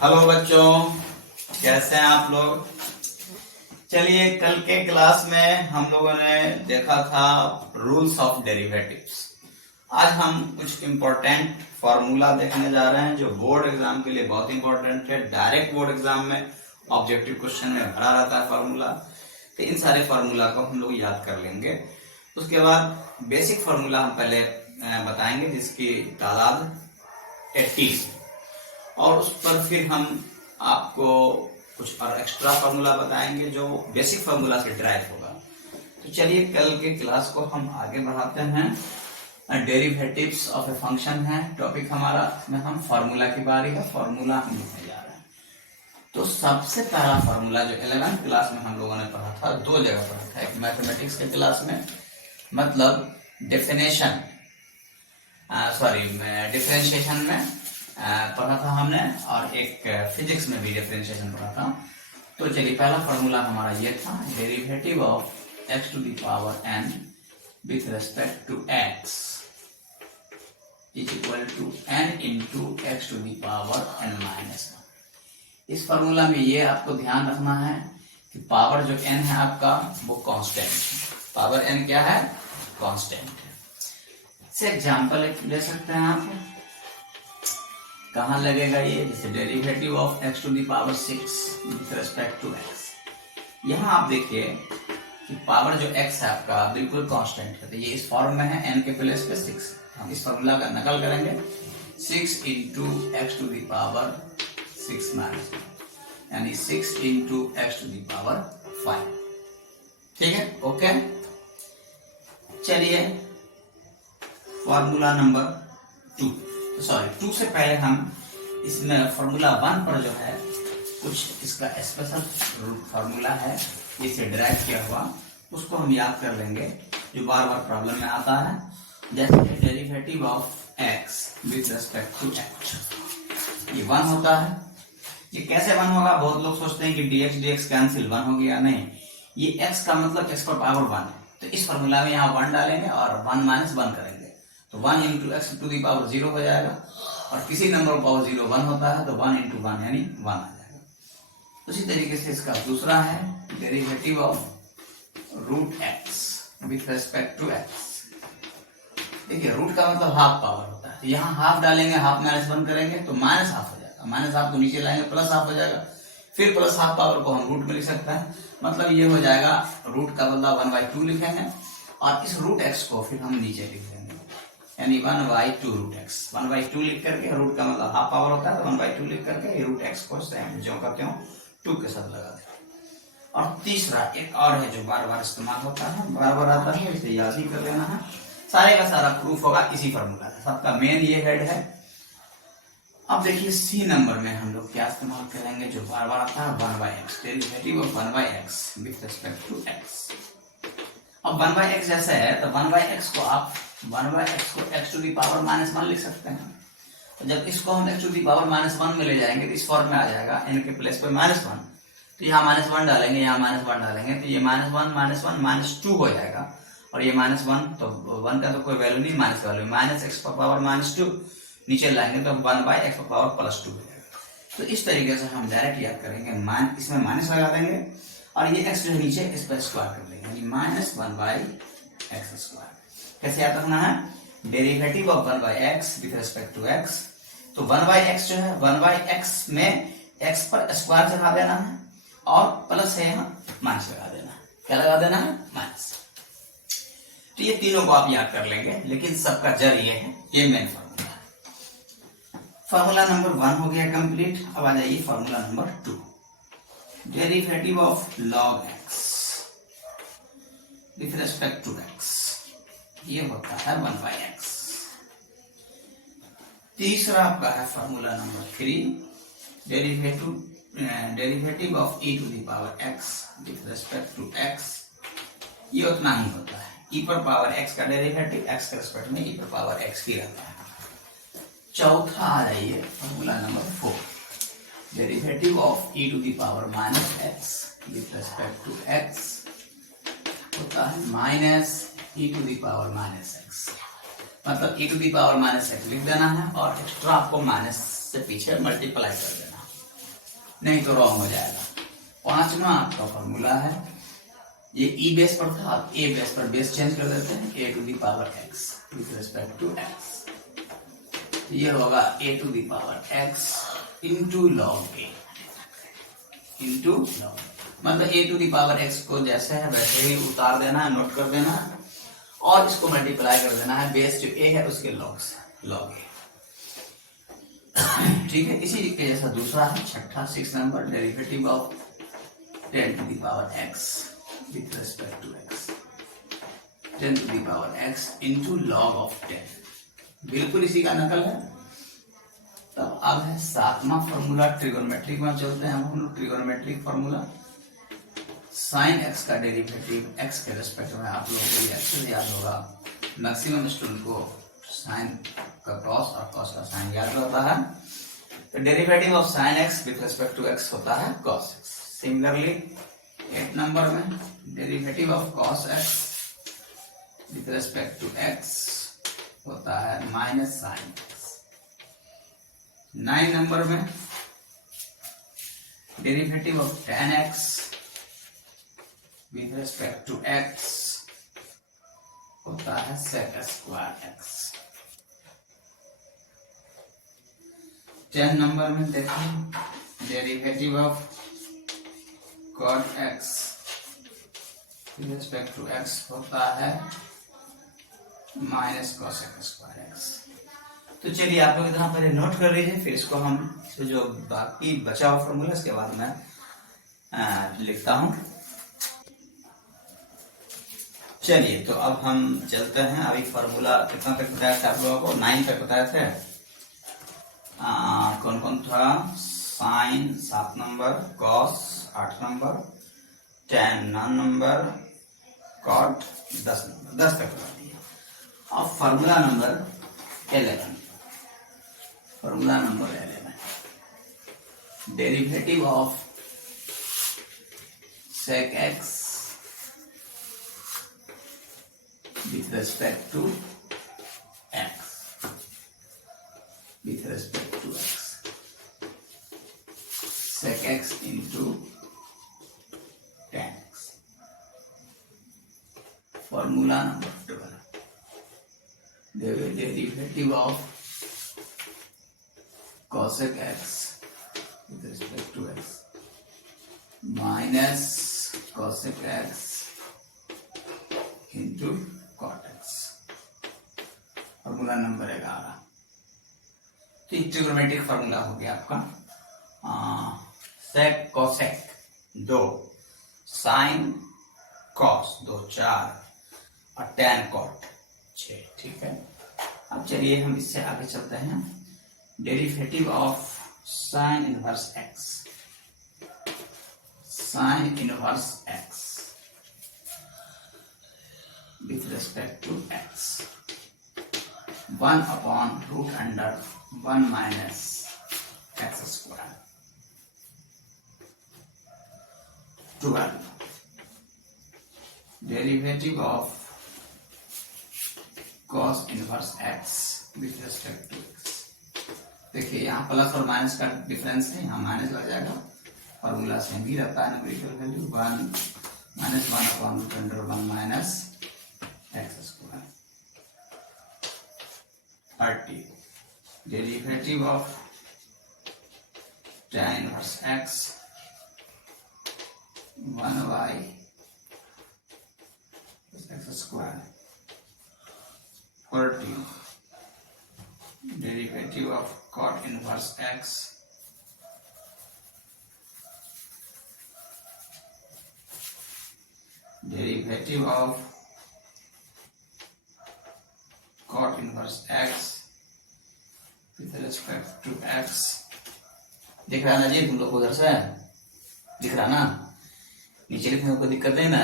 Hello बच्चों, कैसे हैं आप लोग। चलिए, कल के क्लास में हम लोगों ने देखा था रूल्स ऑफ डेरिवेटिव्स। आज हम कुछ इम्पोर्टेंट फॉर्मूला देखने जा रहे हैं जो बोर्ड एग्जाम के लिए बहुत इंपॉर्टेंट है। डायरेक्ट बोर्ड एग्जाम में ऑब्जेक्टिव क्वेश्चन में भरा रहता है फॉर्मूला, तो इन सारे फॉर्मूला को हम लोग याद कर लेंगे। उसके बाद बेसिक फॉर्मूला हम पहले बताएंगे जिसकी तादाद 80 और उस पर फिर हम आपको कुछ और एक्स्ट्रा फार्मूला बताएंगे जो बेसिक फार्मूला से ड्राइव होगा। तो चलिए कल के क्लास को हम आगे बढ़ाते हैं। डेरिवेटिव्स ऑफ ए फंक्शन है टॉपिक हमारा, इसमें हम फार्मूला की बारी है, फार्मूला हम लिखने जा रहे हैं। तो सबसे पहला फार्मूला जो 11th क्लास में हम लोगों ने पढ़ा था, दो जगह पढ़ा था, एक मैथमेटिक्स के क्लास में मतलब डिफिनेशन डिफरेंशिएशन में पढ़ा था हमने, और एक फिजिक्स में भी डिफरेंशिएशन पढ़ा था। तो चलिए पहला फॉर्मूला हमारा ये था, derivative of x to the power n with respect to x is equal to n into x to the power n minus 1। इस फॉर्मूला में ये आपको ध्यान रखना है कि पावर जो n है आपका वो कांस्टेंट है। पावर n क्या है? कांस्टेंट है। इससे एग्जांपल ले सकते हैं आप, कहाँ लगेगा ये, जैसे derivative of x to the power 6 with respect to x। यहाँ आप देखिए कि पावर जो x है आपका बिल्कुल कांस्टेंट है, तो ये इस फॉर्म में है n के प्लेस पे 6। हम इस फॉर्मूला का नकल करेंगे, 6 into x to the power 6 minus, यानी 6 into x to the power 5। ठीक है, ओके। चलिए फॉर्मूला नंबर 2 से पहले हम इसमें फॉर्मूला 1 पर जो है कुछ इसका स्पेशल फॉर्मूला है, इसे ड्राइव किया हुआ, उसको हम याद कर लेंगे जो बार बार प्रॉब्लम में आता है। जैसे derivative of x with respect to x, ये 1 होता है। ये कैसे 1 होगा? बहुत लोग सोचते हैं कि dx कैंसिल 1 हो गया, नहीं, ये x का मतलब x पर पावर 1 है, तो इस फॉर्मूला में यहाँ 1 डालेंगे और 1 माइनस 1 करेंगे, तो 1 into x to the power 0 हो जाएगा, और किसी नंबर का पावर 0 1 होता है तो 1 इंटू 1 यानी 1 आ जाएगा। उसी तरीके से इसका दूसरा है derivative of root x with respect to x. देखिए रूट का मतलब हाफ पावर होता है, तो यहाँ हाफ डालेंगे, हाफ माइनस 1 करेंगे तो माइनस हाफ हो जाएगा, माइनस हाफ को नीचे लाएंगे प्लस हाफ हो जाएगा, फिर प्लस हाफ पावर को हम रूट में लिख सकते हैं। मतलब ये हो जाएगा रूट का बदला 1/2 लिखेंगे, और इस रूट एक्स को फिर हम नीचे लिख देंगे, यानी 1/2 रूट एक्स। 1/2 लिख करके, रूट का मतलब हाफ पावर होता है, तो 1/2 लिख करके ये रूट एक्स को जो का त्यों 2 के साथ लगा दें। और तीसरा एक और है जो बार बार इस्तेमाल होता है, बार बार आता है, इसे याद ही कर लेना है। सारे का सारा प्रूफ होगा इसी फॉर्मूला का, सबका मेन ये हेड है। अब देखिए सी नंबर में हम लोग क्या इस्तेमाल करेंगे जो बार बार आता है, 1/x, derivative of 1/x with respect to x। अब 1/x जैसा है तो 1/x को आप 1/x को x टू दी पावर -1 लिख सकते हैं। तो जब इसको हम x टू दी पावर -1 में ले जाएंगे तो इस फॉर्म में आ जाएगा, n के प्लेस पे -1, तो यहाँ -1 डालेंगे, यहाँ -1 डालेंगे, तो ये -1 -2 हो जाएगा, और ये -1 तो 1 का तो कोई वैल्यू नहीं, माइनस वैल्यू, -x पर पावर -2 नीचे लाएंगे तो 1/x पर पावर +2 हो जाएगा। तो इस तरीके से हम डायरेक्ट याद करेंगे, इसमें माइनस लगा देंगे और ये x जो है नीचे इस पर स्क्वायर कर लेंगे, यानी -1/x²। कैसे याद रखना है? Derivative of 1/x with respect to x। तो 1/x जो है 1/x में x पर स्क्वायर चढ़ा देना है, और प्लस है यहाँ माइनस लगा देना है। क्या लगा देना है? माइनस। तो ये तीनों को आप याद कर लेंगे, लेकिन सबका जड़ ये है, ये मेन फॉर्मूला है। फॉर्मूला नंबर 1 हो गया कंप्लीट। अब आ जाइए formula number 2, derivative of log x with respect to x, ये होता है 1/x। तीसरा आपका है formula number 3, derivative of e to the power x with respect to x, ये उतना ही होता है, e पर पावर x का डेरिवेटिव x के रेस्पेक्ट में e पर पावर x ही रहता है। चौथा आ जाइए formula number 4, derivative of e to the power -x with respect to x होता है -e to the power -x। मतलब e to the power -x लिख देना है और एक्स्ट्रा आपको माइनस से पीछे मल्टीप्लाई कर देना। नहीं तो रॉन्ग हो जाएगा। पांचवा आपका फॉर्मूला है, ये ई बेस पर था, आप ए बेस पर बेस चेंज कर देते हैं, a to the power x with respect to x. ये होगा a to the power x into log a, into log, मतलब a to the power x को जैसे है वैसे ही उतार देना है, नोट कर देना है, और इसको मल्टीप्लाई कर देना है बेस जो ए है उसके लॉग से, लॉग ए। ठीक है, इसी के जैसा दूसरा है छठा 6 number, derivative of 10 to the power x with respect to x, 10 to the power x into log of 10, बिल्कुल इसी का नकल है। तब अब है सातवां फॉर्मूला, ट्रिगोनोमेट्रिक में चलते हैं हम लोग। ट्रिगोनोमेट्रिक फॉर्मूला, साइन x का डेरिवेटिव x के रिस्पेक्ट में, आप लोगों को अच्छे से याद होगा, मैक्सिमम स्टूडेंट को साइन का कॉस और कॉस का साइन याद रहता है। तो derivative of sine x with respect to x होता है कॉस x। सिमिलरली 8 नंबर में derivative of cos x with respect to x होता है माइनस साइन x। 9 नंबर में derivative of tan x with respect to x होता है sec square x। 10 number में देखिए derivative of cot x with respect to x होता है minus cosec square x। तो चलिए आप लोग इतना पहले नोट कर लीजिए, फिर इसको हम इसको जो बाकी बचा हुआ फॉर्मूला इसके बाद मैं लिखता हूं। चलिए तो अब हम चलते हैं, अभी फॉर्मूला कितना तक बताया था आप लोगों को, 9 तक बताए थे। कौन कौन था, sine 7 number, cos 8 number, tan 9 number, cot 10 number, 10 तक बता दिया। अब formula number 11, formula number 11, derivative of sec x with respect to x, with respect to x, sec x into tan x। Formula number 12, derivative of cosec x with respect to x minus cosec x into cot x। Formula number 11, तो trigonometric formula हो गया आपका। सेक cosec 2, sine cos 2 4, और tan cot 6। ठीक है, अब चलिए हम इससे आगे चलते हैं। Derivative of sine inverse x, sine inverse x with respect to x, 1 upon root under 1 minus x square, 12, derivative of cos inverse x with respect to x। देखिए यहाँ प्लस और माइनस का डिफरेंस है, यहाँ माइनस लग जाएगा, formula same ही रहता है, numerical value 1 minus 1 upon root under 1 minus x square। 30, derivative of tan inverse x 1 by x square। 40, derivative of cot inverse x derivative of cot inverse x with respect to x। दिख रहा ना जी तुम लोग को, उधर से दिख रहा ना, नीचे लिखने को दिक्कत है ना।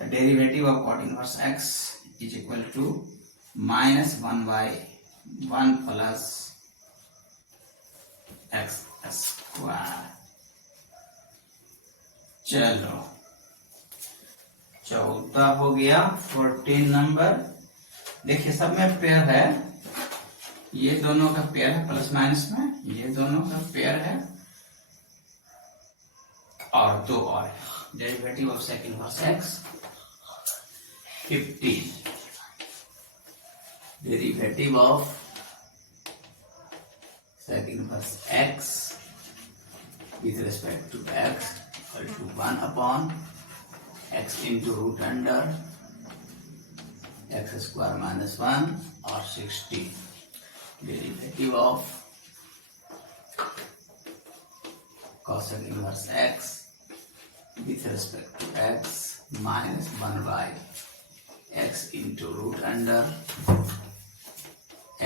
Derivative of cot inverse x is equal to minus 1 by 1 plus x square। चलो 14 हो गया। 14 नंबर, देखिए सब में पेयर है, ये दोनों का पेयर है प्लस माइनस में, ये दोनों का पेयर है और 2 और derivative of sec inverse x 15 derivative of sec inverse x with respect to x equal to 1 upon x into root under x square minus 1 or 16 derivative of cosec inverse x with respect to x minus 1 by x into root under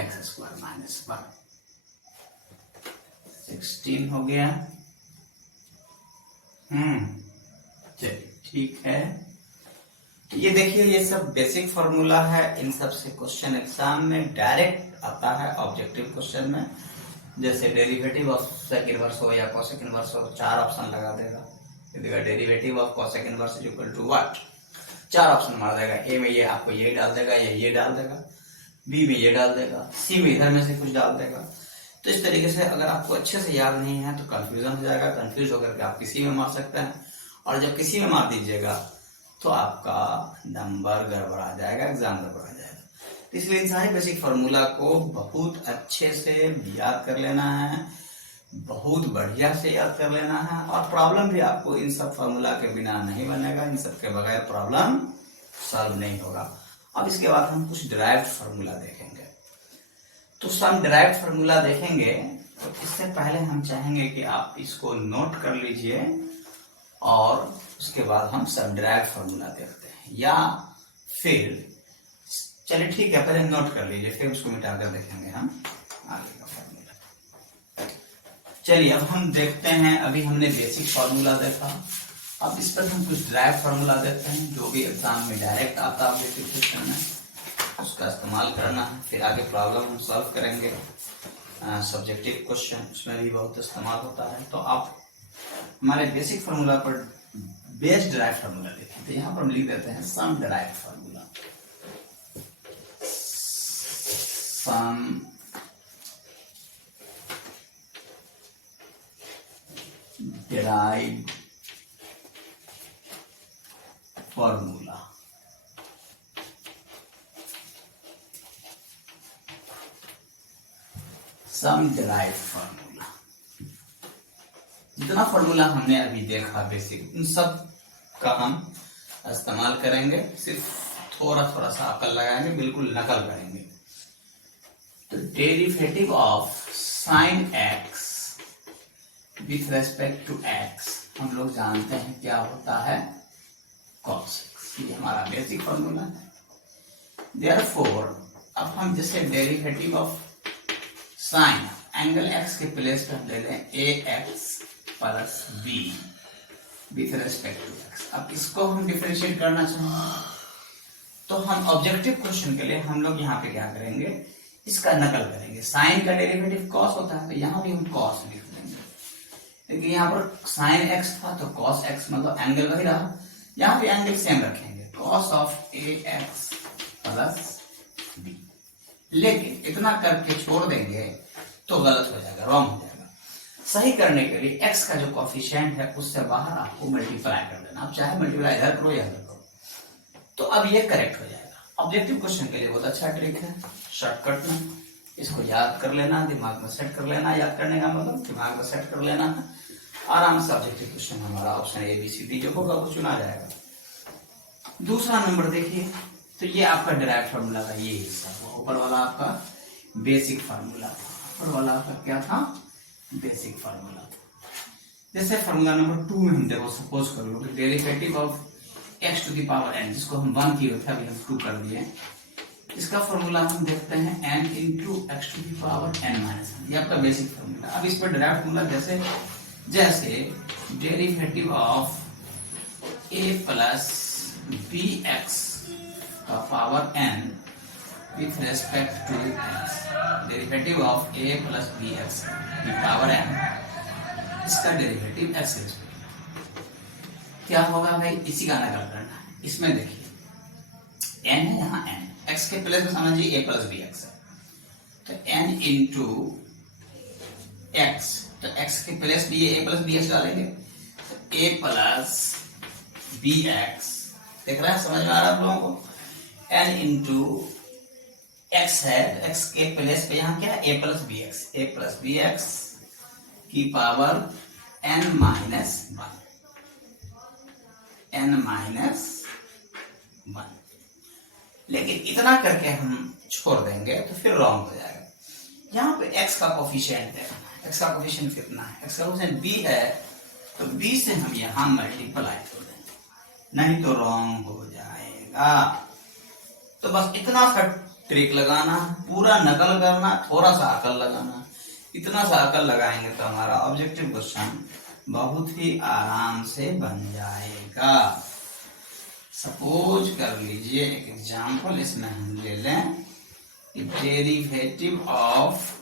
x square minus 1 16 हो गया। चलिए ठीक है। तो ये देखिए, ये सब बेसिक फॉर्मूला है। इन सब से क्वेश्चन एग्जाम में डायरेक्ट आता है ऑब्जेक्टिव क्वेश्चन में। जैसे डेरिवेटिव ऑफ सेक इनवर्स हो या कोसेक इनवर्स हो, 4 ऑप्शन लगा देगा। Derivative of cosec inverse is equal to what, 4 option मार देगा। ए में ये आपको ये डाल देगा या ये डाल देगा, बी में ये डाल देगा, सी में इधर में से कुछ डाल देगा। तो इस तरीके से अगर आपको अच्छे से याद नहीं है तो कंफ्यूजन हो जाएगा। कंफ्यूज होकर के आप किसी में मार सकते हैं, और जब किसी में मार दीजिएगा तो आपका नंबर गड़बड़ा जाएगा, एग्जाम गड़बड़ा जाएगा। तो इसलिए इन सारे बेसिक फार्मूला को बहुत अच्छे से याद कर लेना है, बहुत बढ़िया से याद कर लेना है। और प्रॉब्लम भी आपको इन सब फार्मूला के बिना नहीं बनेगा, इन सब के बगैर प्रॉब्लम सॉल्व नहीं होगा। अब इसके बाद हम कुछ डिराइव्ड फार्मूला देखेंगे। तो सम डिराइव्ड फार्मूला देखेंगे, तो इससे पहले हम चाहेंगे कि आप इसको नोट कर लीजिए और उसके बाद हम सम डिराइव्ड फार्मूला देखते हैं। या फिर चलिए ठीक है, पहले नोट कर लीजिए, फिर उसको मिटाकर देखेंगे हम आगे का फार्मूला। चलिए अब हम देखते हैं, अभी हमने बेसिक फार्मूला देखा, अब इस पर हम कुछ डिराइव्ड फार्मूला देखते हैं जो भी एग्जाम में डायरेक्ट आता है बेसिक क्वेश्चन में, उसका इस्तेमाल करना है। फिर आगे प्रॉब्लम हम सॉल्व करेंगे, सब्जेक्टिव क्वेश्चन उसमें भी बहुत इस्तेमाल होता है। तो आप हमारे बेसिक फार्मूला पर बेस्ड डिराइव्ड फार्मूला देखें। तो यहाँ पर हम लिख देते हैं सम डिराइव्ड फार्मूला, सम डिराइव्ड फार्मूला। सम डिराइव्ड फार्मूला, जितना फार्मूला हमने अभी देखा बेसिक, उन सब का हम इस्तेमाल करेंगे। सिर्फ थोड़ा थोड़ा सा अकल लगाएंगे, बिल्कुल नकल करेंगे। तो derivative of sine x with respect to x हम लोग जानते हैं क्या होता है, कॉस एक्स। ये हमारा बेसिक फार्मूला है। देयरफॉर अब हम जैसे derivative of sine angle x के प्लेस पर ले लें a x plus b with respect to x. अब इसको हम डिफरेंशिएट करना चाहेंगे तो हम ऑब्जेक्टिव क्वेश्चन के लिए हम लोग यहाँ पे क्या करेंगे, इसका नकल करेंगे। साइन का डेरिवेटिव कॉस होता है, तो यहाँ भी हम कॉस लिख देंगे। लेकिन यहाँ पर साइन एक्स था तो कॉस एक्स, मतलब एंगल वही रहा। यहाँ पे एंगल सेम रखेंगे, cos of a x plus b. लेकिन इतना करके छोड़ देंगे तो गलत हो जाएगा, रॉन्ग हो जाएगा। सही करने के लिए x का जो कोफिशिएंट है उससे बाहर आपको मल्टीप्लाई कर देना। आप चाहे मल्टीप्लाई इधर करो या इधर करो, तो अब ये करेक्ट हो जाएगा। ऑब्जेक्टिव क्वेश्चन के लिए बहुत अच्छा ट्रिक है, शॉर्टकट में इसको याद कर लेना, दिमाग में सेट कर लेना। याद करने का मतलब दिमाग में सेट कर लेना है, आराम से ऑब्जेक्टिव क्वेश्चन हमारा option A B C D जो होगा वो चुना जाएगा। दूसरा नंबर देखिए, तो ये आपका डिराइव्ड फार्मूला का ये हिस्सा, ऊपर वाला आपका बेसिक फार्मूला था। ऊपर वाला आपका क्या था, बेसिक फार्मूला। जैसे फार्मूला नंबर 2 में हम देखो, सपोज कर लो कि derivative of x to the power n, जिसको हम 1 किए थे अभी हम 2 कर दिए, इसका फार्मूला हम देखते हैं n into x to the power n minus 1। ये आपका बेसिक फार्मूला। अब इस पर डिराइव्ड फार्मूला जैसे derivative of a plus b x का power n with respect to x, derivative of a plus b x की पावर n, इसका derivative x के रिस्पेक्ट क्या होगा भाई, इसी का नकल करना है। इसमें देखिए n है, यहाँ n, x के प्लेस में समझिए a प्लस बी एक्स है, तो n इंटू एक्स, तो x के प्लेस भी a प्लस बी एक्स डालेंगे, ए प्लस बी एक्स, देख रहा है, समझ में आ रहा है आप लोगों को। एन इंटू एक्स है, एक्स के प्लेस पे यहाँ क्या है, a plus b x, a plus b x की power n minus one, n minus one. लेकिन इतना करके हम छोड़ देंगे तो फिर रॉन्ग हो जाएगा। यहाँ पे x का कोफिशिएंट देखना, x का कोफिशिएंट कितना है, x का कोफिशिएंट b है, तो b से हम यहाँ मल्टीप्लाई कर देंगे, नहीं तो रॉन्ग हो जाएगा। तो बस इतना सा ट्रिक लगाना, पूरा नकल करना, थोड़ा सा अकल लगाना, इतना सा अकल लगाएंगे तो हमारा ऑब्जेक्टिव क्वेश्चन बहुत ही आराम से बन जाएगा। सपोज कर लीजिए एक एग्जांपल इसमें हम ले लें, derivative of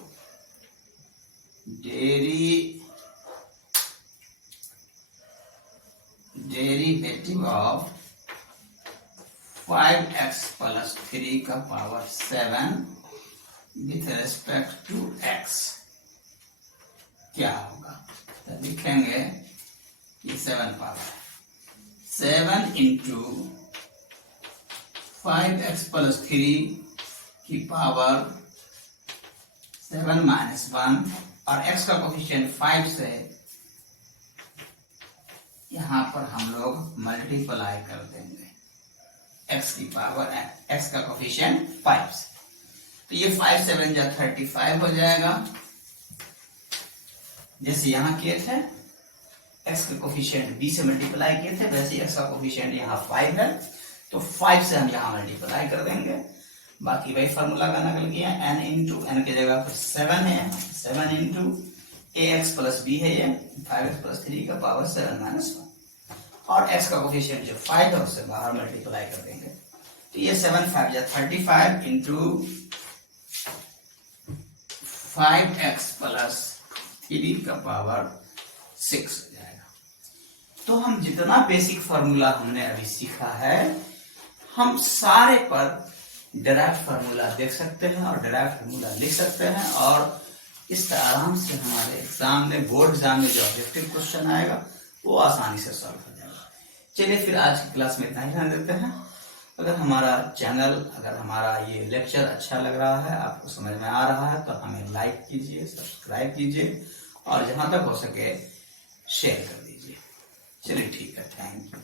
derivative of 5x plus 3 का power 7 with respect to x क्या होगा। तो लिखेंगे कि 7 पावर 7 इंटू 5x प्लस 3 की पावर 7 माइनस 1, और x का कोफिशिएंट 5 से यहां पर हम लोग मल्टीप्लाई कर देंगे x की पावर, x का कोफिशिएंट 5 से। तो ये 5 7 जा 35 हो जाएगा, जैसे यहां किए थे x का कोफिशिएंट b से मल्टीप्लाई किए थे, वैसे x का कोफिशिएंट यहाँ 5 है, तो 5 से हम यहाँ मल्टीप्लाई कर देंगे। बाकी वही फार्मूला का नकल किया, n इंटू एन की जगह पर 7 है, 7 इंटू ए एक्स प्लस बी है, ये 5x प्लस 3 का पावर 7 माइनस 1, और x का कोफिशिएंट जो 5 है उससे बाहर मल्टीप्लाई कर देंगे। तो ये 7 5 या 35 इंटू 5x प्लस 3 का पावर 6 हो जाएगा। तो हम जितना बेसिक फार्मूला हमने अभी सीखा है, हम सारे पर डायरेक्ट फार्मूला देख सकते हैं और डायरेक्ट फार्मूला लिख सकते हैं, और इस आराम से हमारे एग्जाम में, बोर्ड एग्जाम में जो ऑब्जेक्टिव क्वेश्चन आएगा वो आसानी से सॉल्व हो जाएगा। चलिए फिर आज की क्लास में इतना ही ध्यान देते हैं। अगर हमारा चैनल, अगर हमारा ये लेक्चर अच्छा लग रहा है, आपको समझ में आ रहा है, तो हमें लाइक कीजिए, सब्सक्राइब कीजिए, और जहां तक हो सके शेयर कर दीजिए। चलिए ठीक है, थैंक यू।